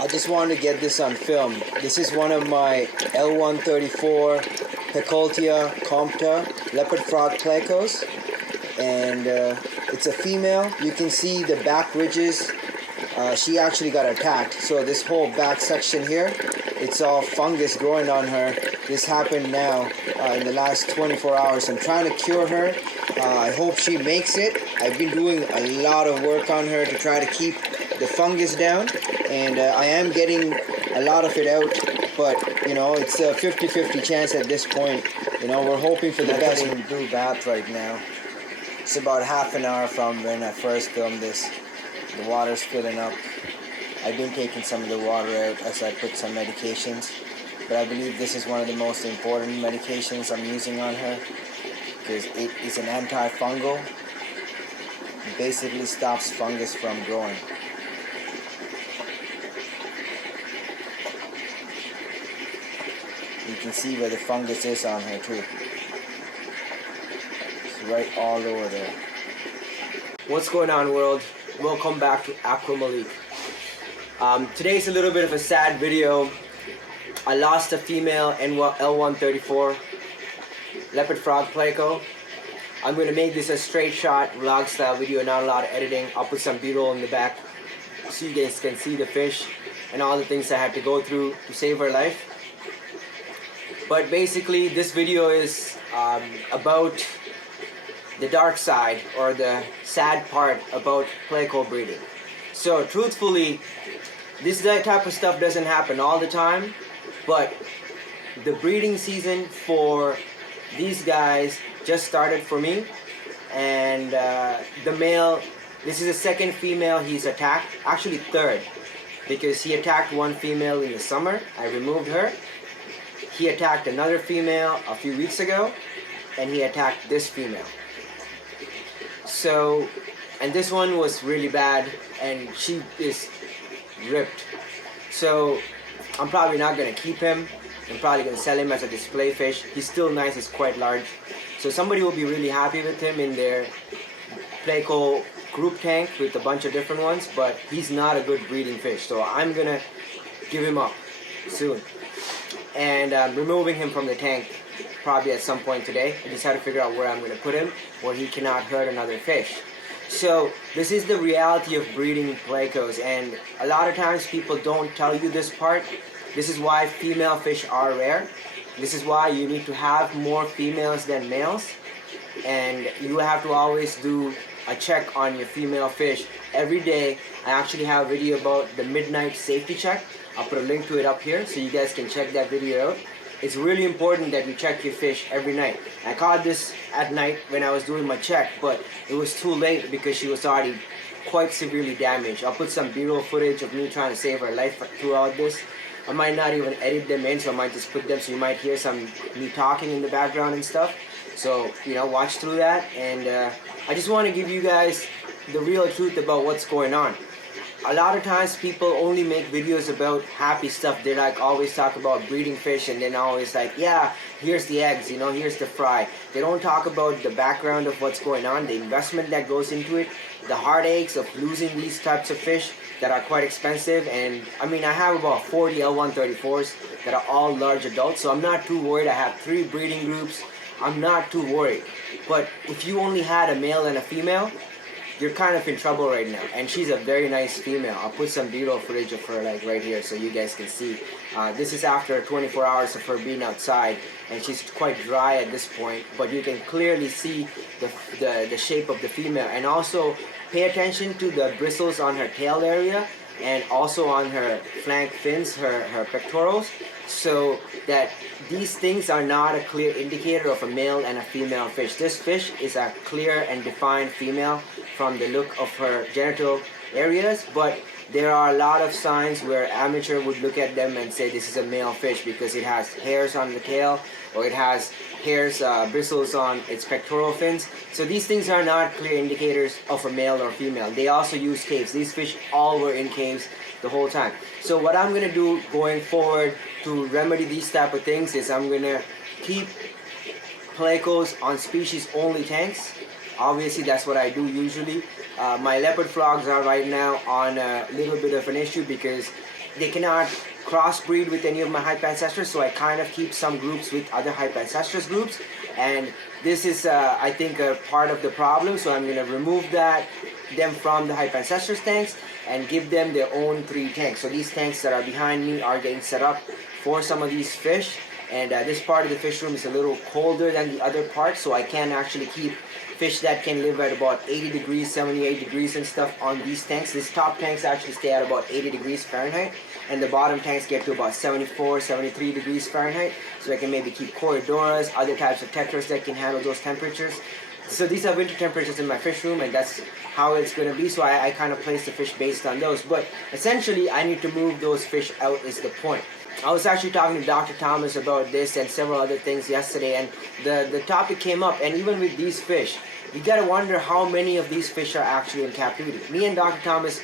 I just wanted to get this on film. This is one of my L134 Picoltia compta leopard frog plecos, and it's a female. You can see the back ridges. She actually got attacked, so this whole back section here, it's all fungus growing on her. This happened now in the last 24 hours. I'm trying to cure her. I hope she makes it. I've been doing a lot of work on her to try to keep the fungus down, and I am getting a lot of it out, but you know, it's a 50-50 chance at this point. You know, we're hoping for the best. I'm in Blue Bath right now. It's about half an hour from when I first filmed this. The water's filling up. I've been taking some of the water out as I put some medications, but I believe this is one of the most important medications I'm using on her because it is an antifungal. It basically stops fungus from growing. You can see where the fungus is on her too. It's right all over there. What's going on, world? Welcome back to Aqua Malik. Today's a little bit of a sad video. I lost a female L134 leopard frog pleco. I'm going to make this a straight shot vlog style video, not a lot of editing. I'll put some b-roll in the back so you guys can see the fish and all the things I had to go through to save her life. But basically this video is about the dark side, or the sad part about pleco breeding. So truthfully, this type of stuff doesn't happen all the time, but the breeding season for these guys just started for me, and the male, this is the second female he's attacked, actually third, because he attacked one female in the summer. I removed her. He attacked another female a few weeks ago, and he attacked this female. So, and this one was really bad, and she is ripped. So, I'm probably not going to keep him. I'm probably going to sell him as a display fish. He's still nice, he's quite large. So somebody will be really happy with him in their pleco group tank with a bunch of different ones, but he's not a good breeding fish. So I'm going to give him up soon. And I'm removing him from the tank probably at some point today. I just had to figure out where I'm going to put him, where he cannot hurt another fish. So this is the reality of breeding plecos, and a lot of times people don't tell you this part. This is why female fish are rare. This is why you need to have more females than males, and you have to always do a check on your female fish every day. I actually have a video about the midnight safety check. I'll put a link to it up here so you guys can check that video out. It's really important that you check your fish every night. I caught this at night when I was doing my check, but it was too late because she was already quite severely damaged. I'll put some b-roll footage of me trying to save her life throughout this. I might not even edit them in, so I might just put them so you might hear some me talking in the background and stuff. So, you know, watch through that. And I just want to give you guys the real truth about what's going on. A lot of times people only make videos about happy stuff. They like always talk about breeding fish, and then always like, yeah, here's the eggs, you know, here's the fry. They don't talk about the background of what's going on, the investment that goes into it, the heartaches of losing these types of fish that are quite expensive. And I mean, I have about 40 L134s that are all large adults, so I'm not too worried. I have 3 breeding groups. I'm not too worried. But if you only had a male and a female, you're kind of in trouble right now. And she's a very nice female. I'll put some b-roll footage of her like right here so you guys can see. This is after 24 hours of her being outside, and she's quite dry at this point, but you can clearly see the shape of the female. And also pay attention to the bristles on her tail area, and also on her flank fins, her pectorals, so that these things are not a clear indicator of a male and a female fish. This fish is a clear and defined female from the look of her genital areas, but there are a lot of signs where amateur would look at them and say this is a male fish because it has hairs on the tail, or it has hairs, bristles on its pectoral fins. So these things are not clear indicators of a male or female. They also use caves. These fish all were in caves the whole time. So what I'm going to do going forward to remedy these type of things is I'm going to keep plecos on species only tanks. Obviously that's what I do usually. My leopard frogs are right now on a little bit of an issue because they cannot crossbreed with any of my hype ancestors, so I kind of keep some groups with other hype ancestors groups, and this is I think a part of the problem. So I'm gonna remove them from the hype ancestors tanks and give them their own 3 tanks. So these tanks that are behind me are getting set up for some of these fish, and this part of the fish room is a little colder than the other part, so I can actually keep fish that can live at about 80 degrees, 78 degrees and stuff on these tanks. These top tanks actually stay at about 80 degrees Fahrenheit, and the bottom tanks get to about 74, 73 degrees Fahrenheit, so I can maybe keep Corydoras, other types of tetras that can handle those temperatures. So these are winter temperatures in my fish room, and that's how it's going to be, so I kind of place the fish based on those. But essentially, I need to move those fish out is the point. I was actually talking to Dr. Thomas about this and several other things yesterday, and the topic came up, and even with these fish, you gotta wonder how many of these fish are actually in captivity. Me and Dr. Thomas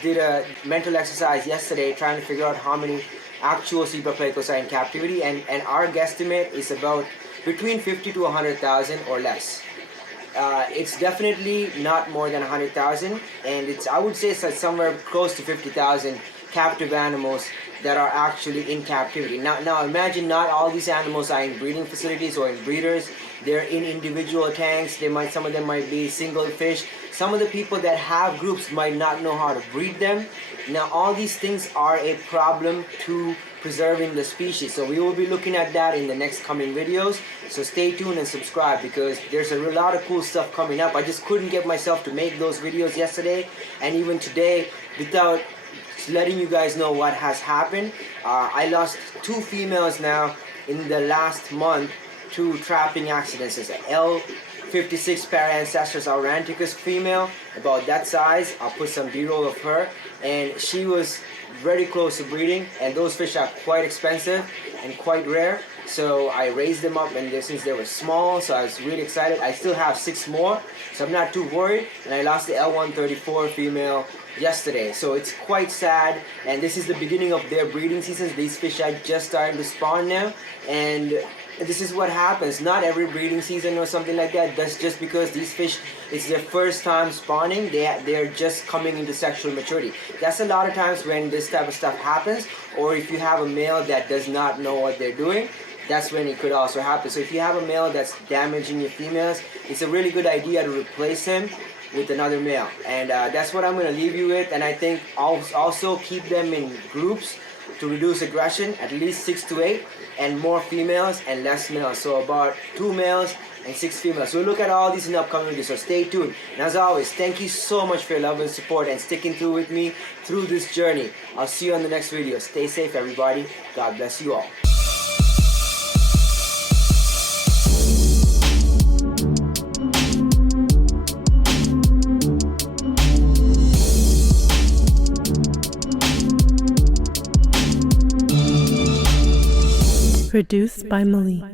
did a mental exercise yesterday trying to figure out how many actual zebra plecos are in captivity, and our guesstimate is about between 50 to 100,000 or less. It's definitely not more than 100,000, and I would say it's like somewhere close to 50,000 captive animals that are actually in captivity. Now imagine not all these animals are in breeding facilities or in breeders. They're in individual tanks. Some of them might be single fish. Some of the people that have groups might not know how to breed them. Now all these things are a problem to preserving the species. So we will be looking at that in the next coming videos. So stay tuned and subscribe, because there's a lot of cool stuff coming up. I just couldn't get myself to make those videos yesterday and even today without letting you guys know what has happened. I lost 2 females now in the last month to trapping accidents. There's an L56 Parancestris auranticus female, about that size. I'll put some B-roll of her, and she was very close to breeding, and those fish are quite expensive and quite rare. So I raised them up, and since they were small, so I was really excited. I still have 6 more, so I'm not too worried. And I lost the L134 female yesterday, so it's quite sad, and this is the beginning of their breeding seasons. These fish are just starting to spawn now, and this is what happens. Not every breeding season or something like that, that's just because these fish, it's their first time spawning. They're just coming into sexual maturity. That's a lot of times when this type of stuff happens, or if you have a male that does not know what they're doing, that's when it could also happen. So if you have a male that's damaging your females, it's a really good idea to replace him with another male, and that's what I'm going to leave you with. And I think also keep them in groups to reduce aggression, at least 6 to 8, and more females and less males, so about 2 males and 6 females. So we'll look at all these in the upcoming videos, so stay tuned. And as always, thank you so much for your love and support and sticking through with me through this journey. I'll see you on the next video. Stay safe, everybody. God bless you all. Produced by Malik.